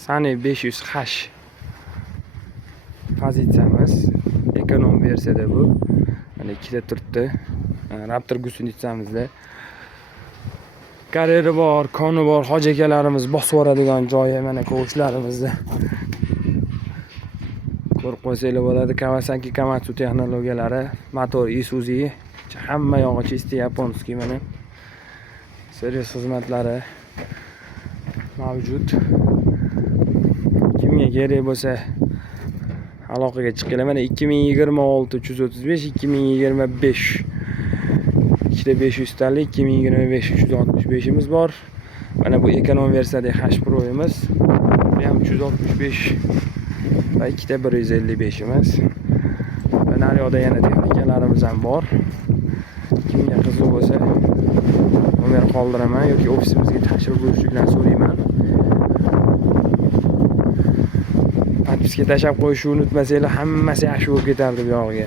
Sunny 500H pozitsiyamiz. Ekonom versiyada bu. Mana ikkita turibdi. Raptor gusinicamizda. Kareri bor, koni bor, hoji akalarimiz bosib yuboradigan joyi mana ko'shlarimizda. Ko'rib qo'ysanglar bo'ladi. Kawasaki Komatsu texnologiyalari, motor Isuzu, hamma yog'i chisti yaponskiy mana. Servis xizmatlari mavjud. Kimga kerak bo'lsa aloqaga chiqinglar. Mana 2026 335, 2025 ikkita 500 talik, 2025 365imiz bor. Mana bu ekonom versiyadagi H Pro'imiz. Bu ham 365 va ikkita 155imiz. Va naryoqda yana texnikalarimiz ham bor. Kimga qiziq bo'lsa nomer qoldiraman yoki ofisimizga tashrif buyurishliklarni so'rayman. Podpiska tashlab qo'yishni unutmasanglar, hammasi yaxshi bo'lib ketardi bu yog'iga.